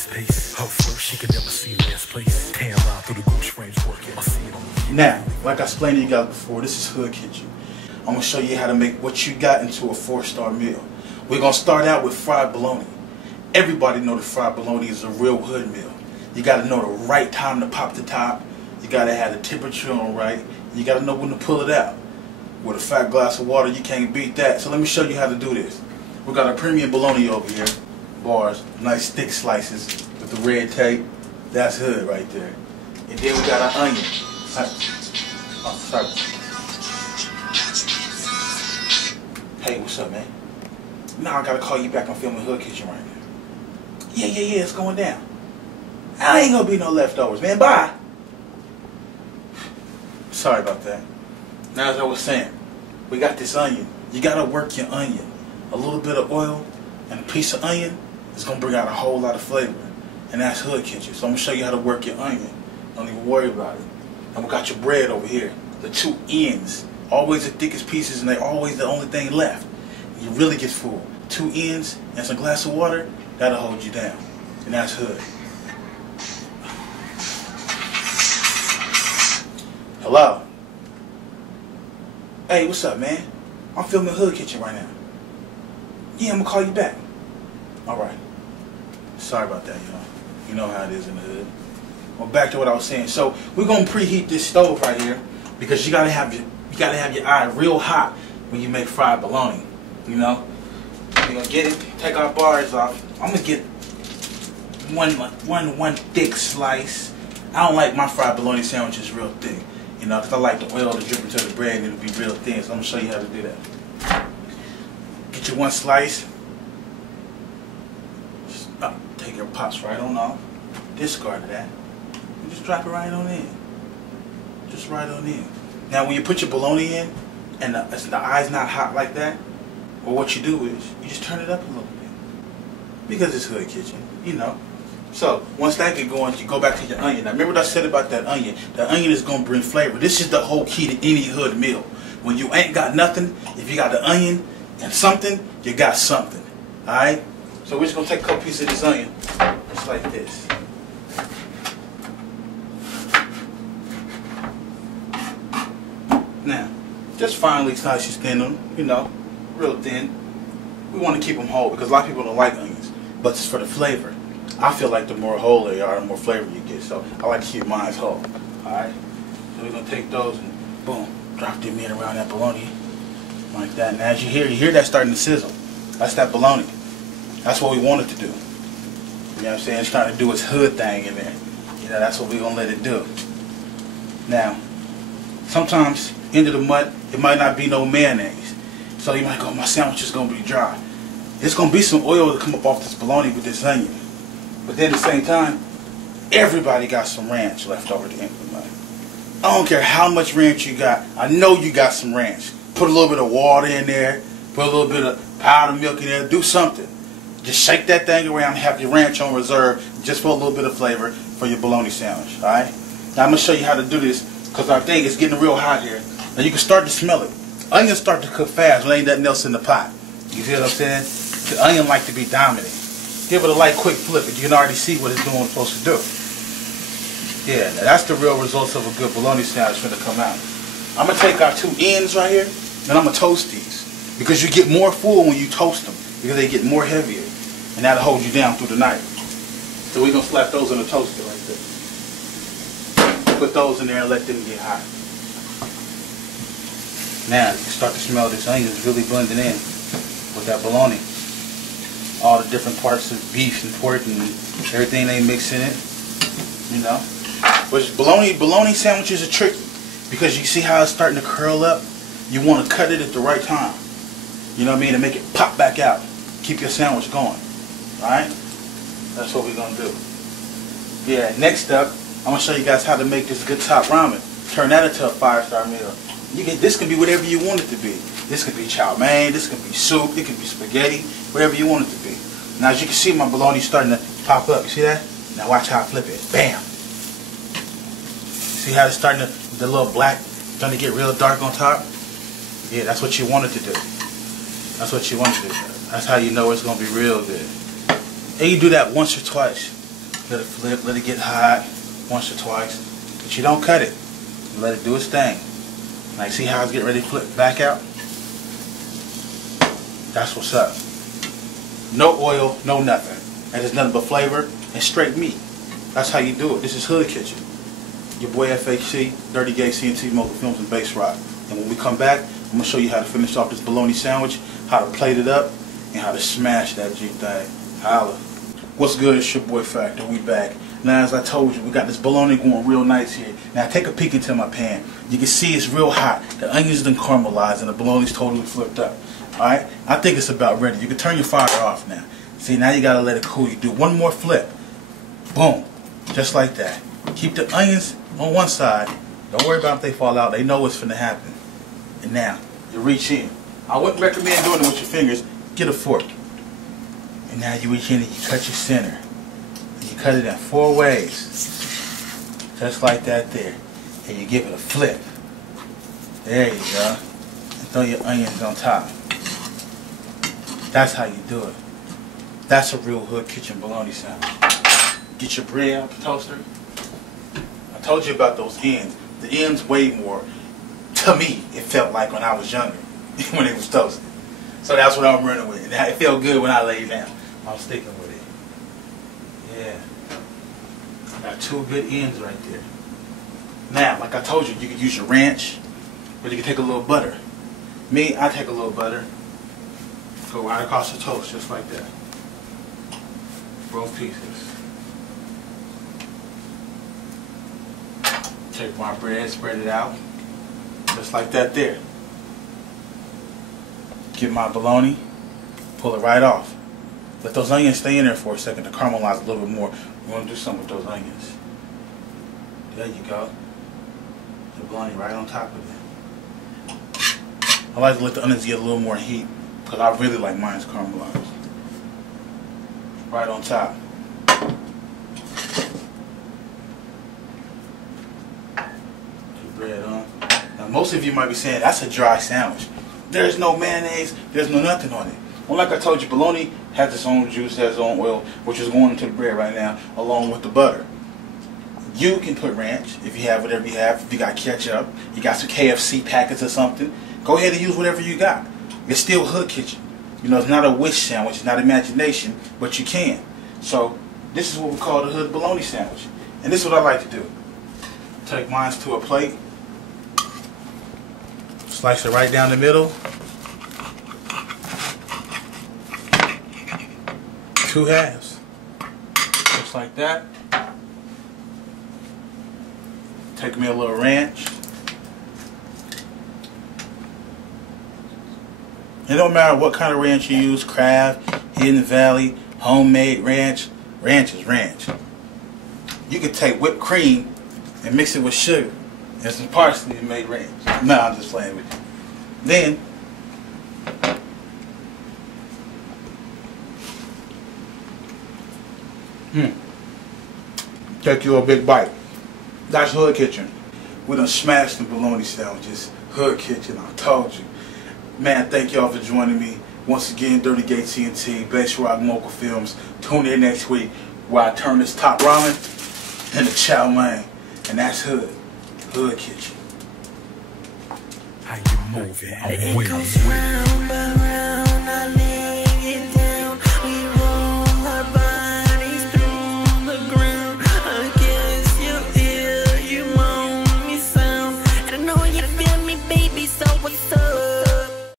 fast pace. Her first, she could never see last place. Tan line through the gooch frames working. I see it on. Now, like I explained to you guys before, this is Hood Kitchen. I'm gonna show you how to make what you got into a 4-star meal. We're gonna start out with fried bologna. Everybody know that fried bologna is a real hood meal. You gotta know the right time to pop the top. You gotta have the temperature on right. You gotta know when to pull it out. With a fat glass of water, you can't beat that. So let me show you how to do this. We got a premium bologna over here. Bars, nice thick slices with the red tape. That's hood right there. And then we got our onion. Oh, sorry. Hey, what's up, man? Now I gotta call you back. I'm filming Hood Kitchen right now. Yeah, it's going down. I ain't gonna be no leftovers, man. Bye. Sorry about that. Now, as I was saying, we got this onion. You gotta work your onion. A little bit of oil and a piece of onion is gonna bring out a whole lot of flavor. And that's Hood Kitchen. So I'm gonna show you how to work your onion. Don't even worry about it. And we got your bread over here. The 2 ends. Always the thickest pieces, and they're always the only thing left. You really get full. 2 ends and some glass of water, that'll hold you down. And that's hood. Hello? Hey, what's up, man? I'm filming Hood Kitchen right now. Yeah, I'm gonna call you back. Alright. Sorry about that, y'all. You know how it is in the hood. Well, back to what I was saying. So we're gonna preheat this stove right here because you gotta have your eye real hot when you make fried bologna. You know? We're gonna get it, take our bars off. I'm gonna get one thick slice. I don't like my fried bologna sandwiches real thick. You know, because I like the oil to drip into the bread and it'll be real thin. So I'm gonna show you how to do that. Get your 1 slice. Take your pops right on off. Discard that. And just drop it right on in. Just right on in. Now when you put your bologna in and the eye's not hot like that, well, what you do is you just turn it up a little bit. Because it's Hood Kitchen, you know. So once that get going, you go back to your onion. Now remember what I said about that onion. The onion is going to bring flavor. This is the whole key to any hood meal. When you ain't got nothing, if you got the onion and something, you got something. Alright? So we're just going to take a couple pieces of this onion, just like this. Now, just finely slice your thin them, you know, real thin. We want to keep them whole because a lot of people don't like onions, but it's for the flavor. I feel like the more whole they are, the more flavor you get, so I like to keep mine whole. Alright? So we're going to take those and boom, drop them in around that bologna, like that. And as you hear that starting to sizzle. That's that bologna. That's what we want it to do. You know what I'm saying? It's trying to do its hood thing in there. You know, that's what we're going to let it do. Now, sometimes, into the mud, it might not be no mayonnaise. So you might go, my sandwich is going to be dry. There's going to be some oil to come up off this bologna with this onion. But then at the same time, everybody got some ranch left over at the end of the night. I don't care how much ranch you got. I know you got some ranch. Put a little bit of water in there. Put a little bit of powdered milk in there. Do something. Just shake that thing around and have your ranch on reserve just for a little bit of flavor for your bologna sandwich. Alright? Now I'm going to show you how to do this because our thing is getting real hot here. Now you can start to smell it. Onions start to cook fast when there ain't nothing else in the pot. You see what I'm saying? The onion like to be dominant. Give it a light quick flip and you can already see what it's doing, what it's supposed to do. Yeah, now that's the real results of a good bologna sandwich when it come out. I'm going to take our 2 ends right here and I'm going to toast these. Because you get more full when you toast them. Because they get more heavier. And that'll hold you down through the night. So we're going to slap those in the toaster like this. Put those in there and let them get hot. Now you can start to smell this onion is really blending in with that bologna. All the different parts of beef and pork and everything they mix in it. You know. But bologna sandwiches are tricky. Because you see how it's starting to curl up? You want to cut it at the right time. You know what I mean? And make it pop back out. Keep your sandwich going. Alright? That's what we're going to do. Yeah, next up, I'm going to show you guys how to make this good top ramen. Turn that into a 5-star meal. This can be whatever you want it to be. This could be chow mein, this could be soup, it could be spaghetti, whatever you want it to be. Now as you can see, my bologna's starting to pop up. You see that? Now watch how I flip it. Bam! See how it's starting to, the little black, starting to get real dark on top? Yeah, that's what you want it to do. That's what you want to do. That's how you know it's going to be real good. And you do that once or twice. Let it flip, let it get hot once or twice. But you don't cut it. You let it do its thing. Like, see how it's getting ready to flip back out? That's what's up. No oil, no nothing. And there's nothing but flavor and straight meat. That's how you do it. This is Hood Kitchen. Your boy FHC, Dirty Gay CNT Mogul Films and Bass Rock. And when we come back, I'm going to show you how to finish off this bologna sandwich, how to plate it up, and how to smash that G thing. Holla. What's good? It's your boy Factor. We back. Now, as I told you, we got this bologna going real nice here. Now, take a peek into my pan. You can see it's real hot. The onions done caramelized and the bologna's totally flipped up. Alright? I think it's about ready. You can turn your fire off now. See, now you got to let it cool. You do one more flip. Boom. Just like that. Keep the onions on one side. Don't worry about if they fall out. They know what's finna happen. And now, you reach in. I wouldn't recommend doing it with your fingers. Get a fork. And now you reach in and you cut your center. And you cut it in 4 ways. Just like that there. And you give it a flip. There you go. And throw your onions on top. That's how you do it. That's a real Hood Kitchen bologna sandwich. Get your bread out the toaster. I told you about those ends. The ends weigh more. To me, it felt like when I was younger, when it was toasted. So that's what I'm running with. And it felt good when I laid down. I'm sticking with it. Yeah. I got 2 good ends right there. Now, like I told you, you can use your ranch, or you can take a little butter. Me, I take a little butter. Go right across the toast, just like that. Both pieces. Take my bread, spread it out. Just like that there. Get my bologna, pull it right off. Let those onions stay in there for a second to caramelize a little bit more. We're going to do something with those onions. There you go. The bologna right on top of it. I like to let the onions get a little more heat because I really like mine caramelized. Right on top. Bread on. Now most of you might be saying that's a dry sandwich. There's no mayonnaise, there's no nothing on it. Well, like I told you, bologna has its own juice, has its own oil, which is going into the bread right now, along with the butter. You can put ranch if you have whatever you have. If you got ketchup, you got some KFC packets or something, go ahead and use whatever you got. It's still Hood Kitchen. You know, it's not a wish sandwich, it's not imagination, but you can. So this is what we call the Hood bologna sandwich. And this is what I like to do. Take mine to a plate. Slice it right down the middle. 2 halves. Just like that. Take me a little ranch. It don't matter what kind of ranch you use, Kraft, Hidden Valley, homemade ranch. Ranch is ranch. You could take whipped cream and mix it with sugar and some parsley and make ranch. No, I'm just playing with you. Then, take you a big bite. That's Hood Kitchen. We done smashed the bologna sandwiches. Hood Kitchen, I told you. Man, thank y'all for joining me. Once again, Dirty Gay TNT, Bass Rock Mogul Films. Tune in next week where I turn this top ramen into chow mein. And that's Hood Kitchen. How you moving? I'm It goes round and round, I lay it down. We roll our bodies through the ground. I guess you hear, you moan me sound. And I know you feel me, baby, so what's up?